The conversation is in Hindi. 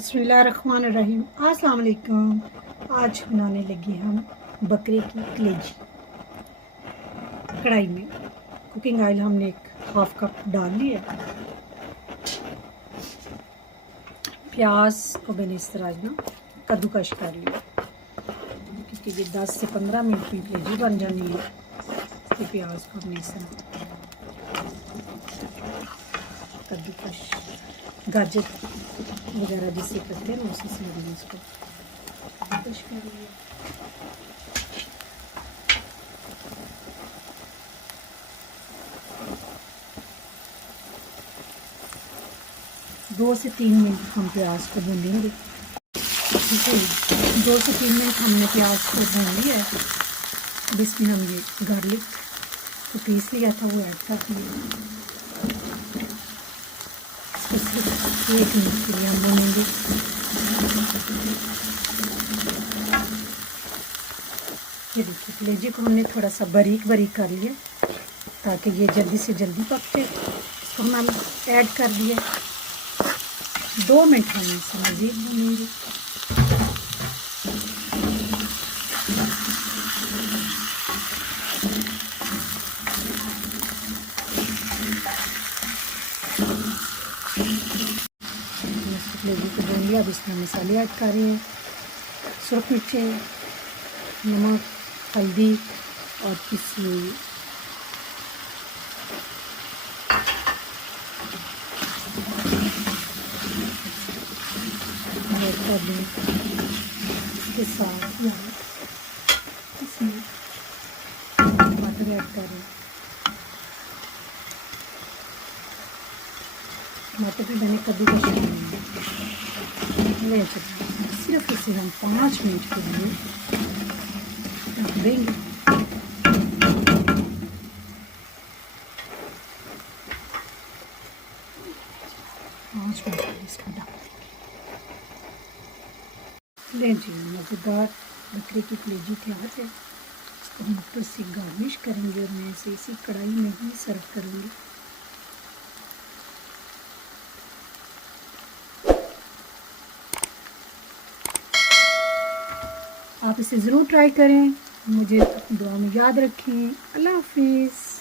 बिस्मिल्लाहिर्रहमानिर्रहीम। अस्सलाम वालेकुम। आज बनाने लगे हम बकरे की कलेजी। कढ़ाई में कुकिंग ऑयल हमने एक हाफ कप डाल लिया। प्याज को मैंने इस तरह ना कद्दूकश कर लिया, क्योंकि ये 10 से 15 मिनट में कलेजी बन जानी है। तो प्याज को हमने इस तरह कद्दूकश, गाजर वगैरह जिससे करते हैं उसी से मैंने इसको कद्दूकश कर लिया। 2 से 3 मिनट हम प्याज को भूनेंगे। ठीक है, 2 से 3 मिनट हमने प्याज को भून लिया है। अब इसमें हम ये गार्लिक को पीस लिया था वो ऐड कर दिया। इसको सिर्फ 1 मिनट के लिए हम भूनेंगे। ये देखिए, कलेजी को हमने थोड़ा सा बारीक बारीक कर लिया ताकि ये जल्दी से जल्दी पक जाए। इसको हम ऐड कर दिए। 2 मिनट हम इसे मज़ीद भूनेंगे। कलेजी को भून लिया। अब इसमें मसाले ऐड कर रहे हैं। सुरख मिर्ची, नमक, हल्दी और पिसी हुई के साथ इसमें टमाटर ऐड करें। टमाटर भी मैंने कद्दूकश ले सिर्फ इसे हम 5 मिनट के लिए ढक देंगे। इसको ढक ले जी। मज़ेदार बकरे की कलेजी तैयार है। इसको हम ऊपर से गार्निश करेंगे और मैं इसे इसी कढ़ाई में ही सर्व करूँगी। आप इसे ज़रूर ट्राई करें। मुझे दुआ में याद रखें। अल्लाह हाफिज़।